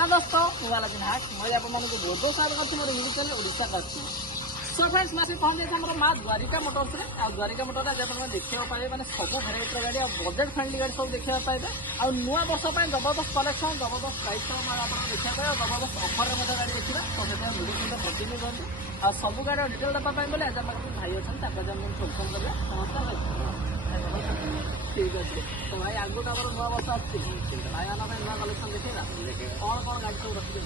दोस्तों मैं आप बहुत बहुत स्वागत करती मोर यूट्यूब चैनल ओडिशा करती सो फ्रेंड्स मैं पहुंच जाए माँ द्वारिका मोटर्स द्वारिका मोटर आज आप देखा पाए मैंने सब भेराइटर गाड़ी बजेट फ्रेंडली गाड़ी सब देखा पाए आ नुआ वर्ष जबरदस्त कलेक्शन जबरदस्त प्राइस आप देखा पाए जबरदस्त अफर में गाड़ी देखा तो वीडियो कंटिन्यू करते आ सब गाड़ी डिटेल देवाई बोले आज आम भाई अच्छा फोन करेंगे ठीक अच्छे तो भाई आगू तो नुआ वर्ष आती भाई आना नुआ कलेक्शन देखा कौन कौन गाड़ी सब रखी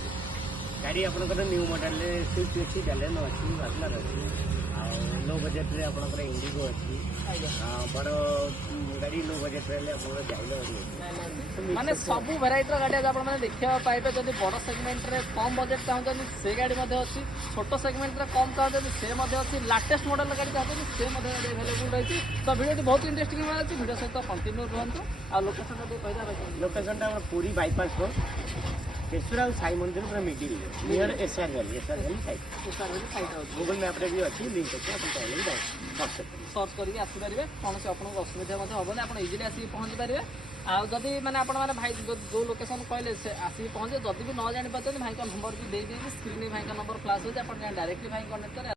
गाड़ी आपंकर न्यू मॉडल स्विफ्ट अच्छी बैलेनो अच्छी वागनर अच्छी लो बजेट रे आपंकर इंडिगो अच्छी बड़ गाड़ी लो बजेट रे जाइलो माने सब भेराइटर गाड़ी आज आप देखा पाइबे जब बड़ सेगमेंट रे कम बजेट चाहते से गाड़ी अच्छी छोट सेगमेंट रे कम चाहते से अच्छी लाटेस्ट मॉडल गाड़ी चाहते से अवेलेबल रही तो वीडियो बहुत इंटरेस्टिंग अच्छी वीडियो सहित कंटिन्यू रुहतु आ लोकेशन लोकेशन पूरी बाईपास रोड केशुरा साई मंदिर पूरा middle near SR valley side Google map रे भी अच्छी लिंक अच्छी आप सर्च करके आसपारे कौन से आपको असुविधा हेनी आप इजिली आसिक पहुँची पारे आदि मैंने आप भाई जो लोकेशन कहले से आसिक पहुँचे जदि भी न जापारे भाई का नंबर भी दे स्क्रीन भाई का नंबर फ्लाश होती है डायरेक्टली भाई कनेक्ट करें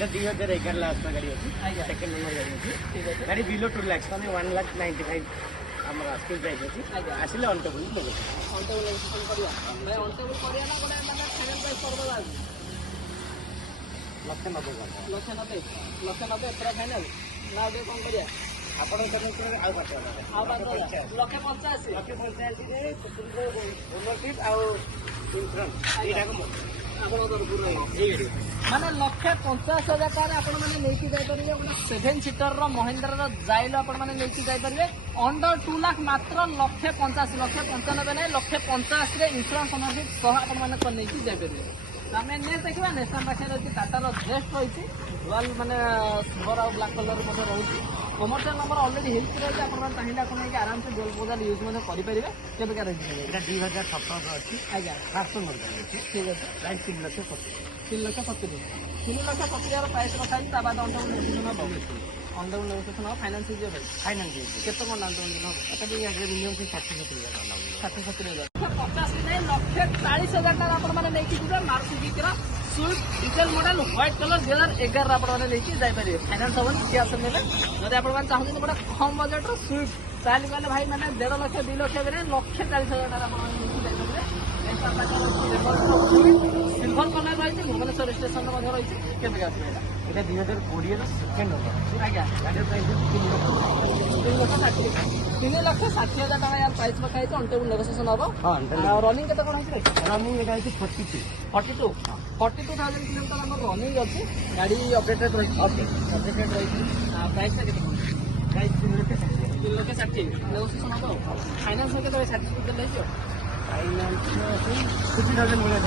2011 लास्ट में गाड़ी अच्छी सेकेंड नंबर गाड़ी अच्छी ठीक है गाड़ी बिलो 2 लाख मैंने 1,95,000 आम आस्किंग प्राइस अच्छी आसिले अनटेबल अनटेबल भाई अनटेबल करिया ना गोटे माने फाइनल प्राइस करबा लक्ष नब्बे पूरा फाइनल ना आगे कौन करिया आपण लक्ष 85 ओनरशिप आउ इंश्योरेंस एटा को ଆପଣ ତରଫରୁ ମାନେ 1,50,000 ଟଙ୍କାରେ ଆପଣମାନେ ନେଇକି ଯାଇପାରିବେ ଗୋଟେ 7 ସିଟରର ମହିନ୍ଦ୍ରାର ଜାଇଲ ଆପଣମାନେ ନେଇକି ଯାଇପାରିବେ ଅଣ୍ଡର 2 ଲାખ ମାତ୍ର 1,85,000 ନାହିଁ 1,50,000 ରେ ଇନ୍ସୁରାନ୍ସ ଓନରସିପ୍ ସହ ଆପଣମାନେ ନେଇକି ଯାଇପାରିବେ ଆମେ ନେକ୍ସଟ ଦେଖିବା ନେକ୍ସଟ ପାଖରେ ରହିଛି ଟାଟାର ଜେଷ୍ଟ ରହିଛି ଡୁଆଲ ମାନେ ସିଲଭର ଆଉ ବ୍ଲାକ୍ କଲର ମଧ୍ୟ ରହୁଛି କମର୍ସିଆଲ ନମ୍ବର ଅଲରେଡି ହେଇକି ରହିଛି ଆପଣମାନେ ଚାହିଁଲେ ଆପଣ ନେଇକି ଆରାମସେ ଡୁଆଲ ବଜାର ୟୁଜ୍ ମଧ୍ୟ କରିପାରିବେ କେବେକା ରହିଛି ଏଇଟା 2017 ଅଛି ଆଜ୍ଞା ଫାଷ୍ଟ ମଡେଲ ଅଛି ଠିକ୍ ଅଛି ପ୍ରାଇସ୍ 3,70,000 3,70,000 ପ୍ରାଇସ୍ ରଖା ହେଇଛି ତା ବାଦ ଅଣ୍ଡର ନେଗୋସିଏସନ୍ ହେବ ଅଣ୍ଡର ନେଗୋସିଏସନ୍ ହେବ ଫାଇନାନ୍ସ ହେଇଯିବ ଭାଇ ଫାଇନାନ୍ସ କେତେ କ'ଣ ଦାମ ଦେଉଛନ୍ତି ହେବ ଏଟା ମିନିମମ୍ 60,70,000 50 ନାହିଁ 1,40,000 ଟଙ୍କା ଆପଣମାନେ ନେଇକି ଯିବେ ମାରୁତି ସୁଜୁକିର Swift diesel model white colour 2011 ଆପଣମାନେ ନେଇକି ଯାଇପାରିବେ ଫାଇନାନ୍ସ ହେବନି କିଛି ଆସନ ନେଲେ ଯଦି ଆପଣମାନେ ଚାହୁଁଛନ୍ତି ଗୋଟେ କମ୍ ବଜେଟର ସୁଇଫ୍ଟ ତାହେଲେ କହିଲେ ଭାଇ ମାନେ 1.5 ଲକ୍ଷ 2 ଲକ୍ଷ ଦେଲେ 1,40,000 ଟଙ୍କା ଆପଣମାନେ ନେଇକି ଯାଇପାରିବେ ସିଲଭର କଲର ରହିଛି ଭୁବନେଶ୍ୱର ଷ୍ଟେସନ ମଧ୍ୟ ରହିଛି କେବେ ଆସିବେ ଏଇଟା 2020 ସେକେଣ୍ଡ ନମ୍ବର ଆଜ୍ଞା ଗାଡ଼ିର ପ୍ରାଇସ୍ 3,60,000 ଟଙ୍କା ୟାର ପ୍ରାଇସ୍ ରଖା ହେଇଛି ଅଣ୍ଟେବୁଲ ନେଗୋସିଏସନ୍ ହେବ ଆଉ ରନିଂ କେତେ କ'ଣ ହେଇଛି ରନିଂ ଏଇଟା ହେଇଛି 42,000 କିଲୋମିଟର ଆମର ରନିଂ ଅଛି ଗାଡ଼ି ଅପଡେଟେଡ୍ ରହିଛି ଅପଡେଟେଡ୍ ରହିଛି ପ୍ରାଇସ୍ଟା କେତେ କ'ଣ ପ୍ରାଇସ୍ 3,60,000 ନେଗୋସିଏସନ୍ ହେବ ଫାଇନାନ୍ସ କେତେ ସାର୍ଟିଫିକେଟ୍ ହେଇଯିବ फाइनान्स 50,000 मिला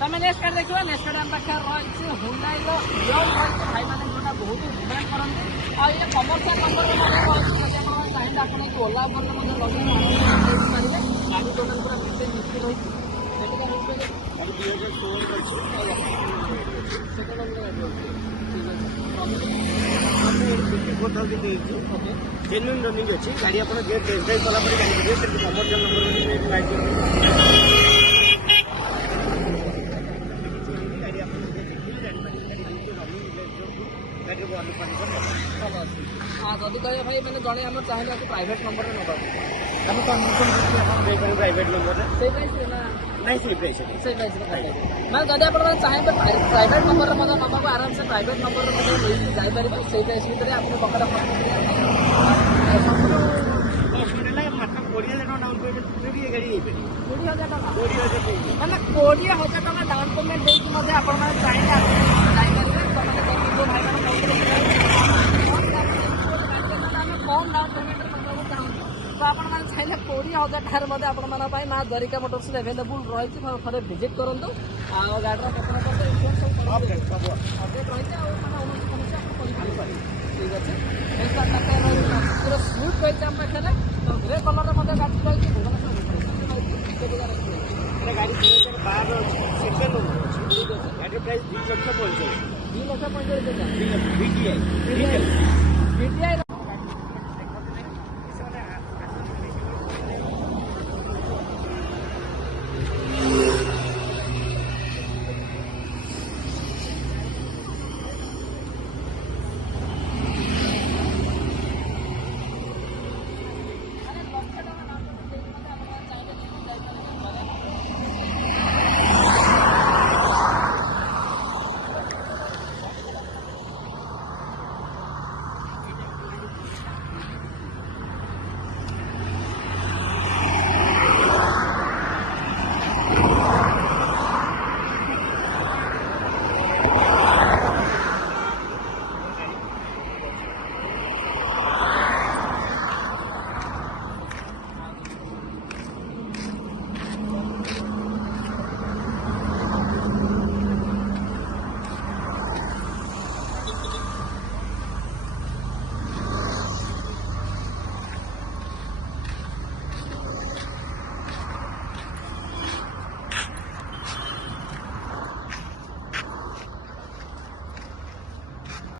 तमें नेक्स्ट कार्ड देखिए नेक्स्ट कार्ड आम पाखे रही हुंडई भाई मैंने जोटा बहुत डिमांड करते और ये कमर्शियल नंबर चाहिए आप ओला उपर लगे पारे गाड़ी टोटाल पूरा मेंटेन मिस्त्री रही जेन्युइन रनिंग अच्छी गाड़ी आप टेस्ट ड्राइव कला जानिए कमर्शियल नंबर हाँ जदि कहे भाई मैंने जड़े आम चाहिए प्राइवेट नंबर नवा प्राइवेट नंबर नहीं से प्राइस मैं जब आप चाहिए प्राइवेट नंबर नवा आराम से प्राइवेट नंबर जापर से प्राइस भितर आप पकड़ा मात्र 20,000 डाउन पेमेंट 20,000 टका 20,000 मैंने 20,000 टका डाउन पेमेंट देकर आप चाहिए कम डाउन पेमेंट तो आप चाहिए 20,000 टकर आप माँ द्वारिका मोटर्स एवेलेबल रही थे विजिट करूँ गाड़ी अपडेट रही ठीक अच्छे पूरा स्विफ्ट रही आम पाखे तो ग्रे कलर गाड़ी रही गाड़ी 2012 सेकेंड नंबर गाड़ी प्राइस 2,45,000 2,45,000 VTI